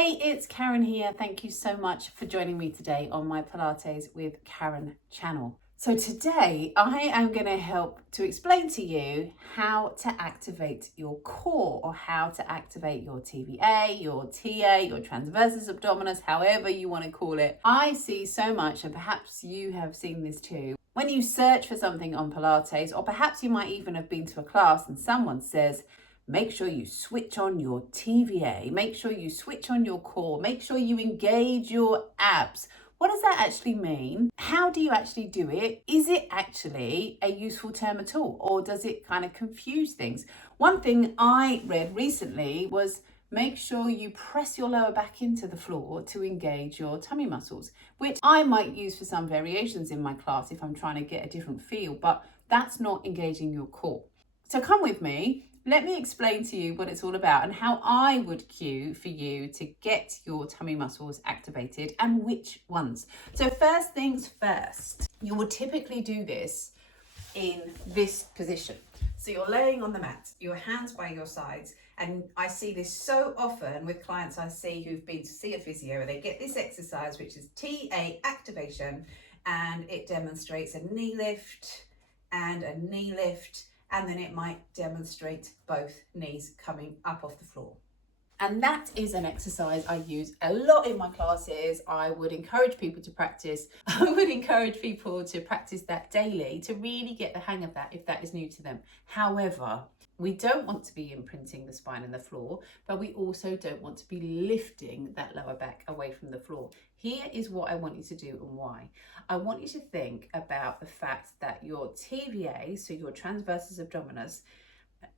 Hey, it's Karen here. Thank you so much for joining me today on my Pilates with Karen channel. So today I am going to help to explain to you how to activate your core, or how to activate your TVA, your TA, your transversus abdominis, however you want to call it. I see so much, and perhaps you have seen this too, when you search for something on Pilates, or perhaps you might even have been to a class and someone says, make sure you switch on your TVA, make sure you switch on your core, make sure you engage your abs. What does that actually mean? How do you actually do it? Is it actually a useful term at all? Or does it kind of confuse things? One thing I read recently was make sure you press your lower back into the floor to engage your tummy muscles, which I might use for some variations in my class if I'm trying to get a different feel, but that's not engaging your core. So come with me. Let me explain to you what it's all about and how I would cue for you to get your tummy muscles activated and which ones. So first things first, you will typically do this in this position. So you're laying on the mat, your hands by your sides, and I see this so often with clients I see who've been to see a physio. They get this exercise, which is TA activation, and it demonstrates a knee lift and a knee lift, and then it might demonstrate both knees coming up off the floor. And that is an exercise I use a lot in my classes. I would encourage people to practice. That daily to really get the hang of that if that is new to them. However, we don't want to be imprinting the spine and the floor, but we also don't want to be lifting that lower back away from the floor. Here is what I want you to do and why. I want you to think about the fact that your TVA, so your transversus abdominis,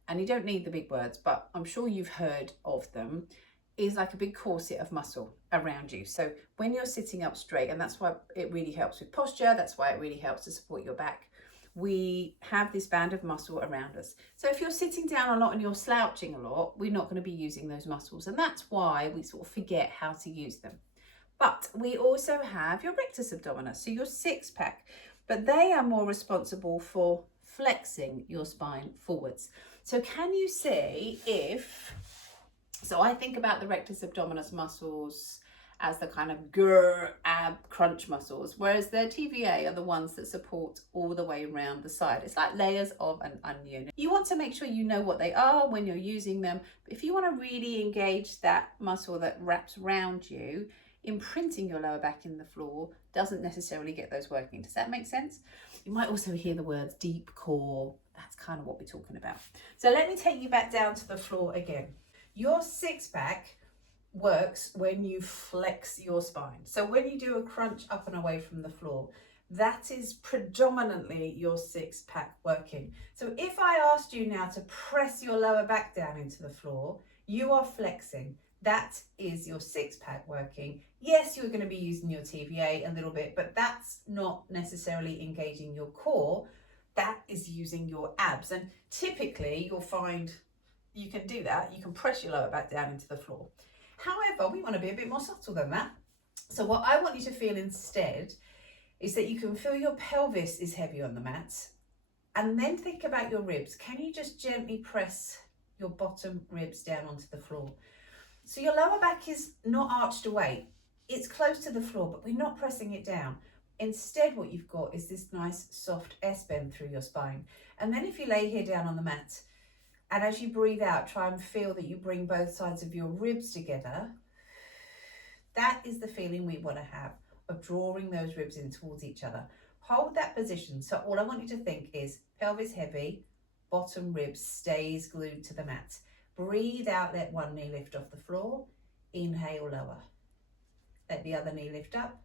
and you don't need the big words, but I'm sure you've heard of them, is like a big corset of muscle around you. So when you're sitting up straight, and that's why it really helps with posture, that's why it really helps to support your back, we have this band of muscle around us. So if you're sitting down a lot and you're slouching a lot, we're not going to be using those muscles, and that's why we sort of forget how to use them. But we also have your rectus abdominis, so your six pack, but they are more responsible for flexing your spine forwards. So can you see if, so I think about the rectus abdominis muscles as the kind of grrr ab crunch muscles, whereas their TVA are the ones that support all the way around the side. It's like layers of an onion. You want to make sure you know what they are when you're using them. But if you want to really engage that muscle that wraps around you, imprinting your lower back in the floor doesn't necessarily get those working. Does that make sense? You might also hear the words deep core. That's kind of what we're talking about. So let me take you back down to the floor again. Your six pack works when you flex your spine. So when you do a crunch up and away from the floor, that is predominantly your six pack working. So if I asked you now to press your lower back down into the floor, you are flexing. That is your six pack working. Yes, you're going to be using your TVA a little bit, but that's not necessarily engaging your core. That is using your abs. And typically you'll find you can do that. You can press your lower back down into the floor. However, we want to be a bit more subtle than that. So what I want you to feel instead is that you can feel your pelvis is heavy on the mat, and then think about your ribs. Can you just gently press your bottom ribs down onto the floor? So your lower back is not arched away. It's close to the floor, but we're not pressing it down. Instead, what you've got is this nice soft S-bend through your spine. And then if you lay here down on the mat, and as you breathe out, try and feel that you bring both sides of your ribs together. That is the feeling we want to have, of drawing those ribs in towards each other. Hold that position. So all I want you to think is pelvis heavy, bottom ribs stays glued to the mat. Breathe out, let one knee lift off the floor. Inhale, lower. Let the other knee lift up.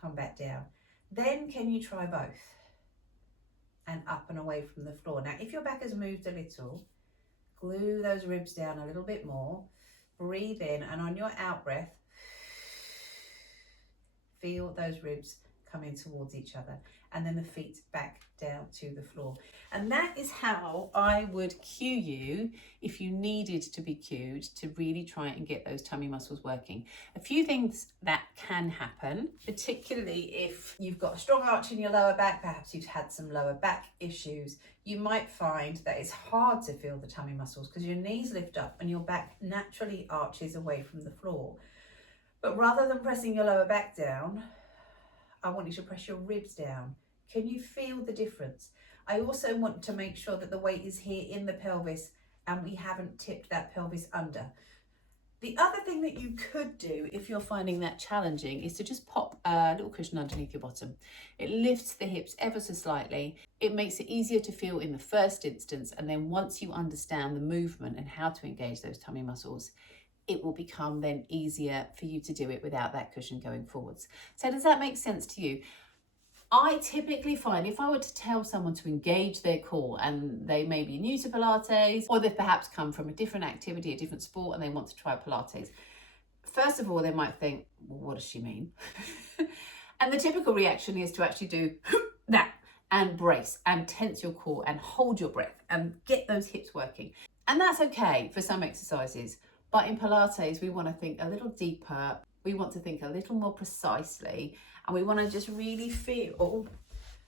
Come back down. Then can you try both? And up and away from the floor. Now, if your back has moved a little, glue those ribs down a little bit more. Breathe in, and on your out breath, feel those ribs come in towards each other, and then the feet back down to the floor. And that is how I would cue you if you needed to be cued to really try and get those tummy muscles working. A few things that can happen, particularly if you've got a strong arch in your lower back, perhaps you've had some lower back issues, you might find that it's hard to feel the tummy muscles because your knees lift up and your back naturally arches away from the floor. But rather than pressing your lower back down, I want you to press your ribs down. Can you feel the difference? I also want to make sure that the weight is here in the pelvis and we haven't tipped that pelvis under. The other thing that you could do if you're finding that challenging is to just pop a little cushion underneath your bottom. It lifts the hips ever so slightly. It makes it easier to feel in the first instance, and then once you understand the movement and how to engage those tummy muscles, it will become then easier for you to do it without that cushion going forwards. So does that make sense to you? I typically find if I were to tell someone to engage their core and they may be new to Pilates, or they've perhaps come from a different activity, a different sport, and they want to try Pilates, first of all, they might think, well, what does she mean? And the typical reaction is to actually do that and brace and tense your core and hold your breath and get those hips working. And that's okay for some exercises. But in Pilates, we want to think a little deeper. We want to think a little more precisely. And we want to just really feel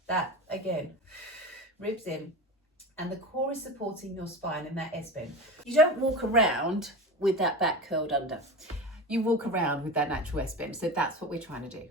that, again, ribs in. And the core is supporting your spine in that S-bend. You don't walk around with that back curled under. You walk around with that natural S-bend. So that's what we're trying to do.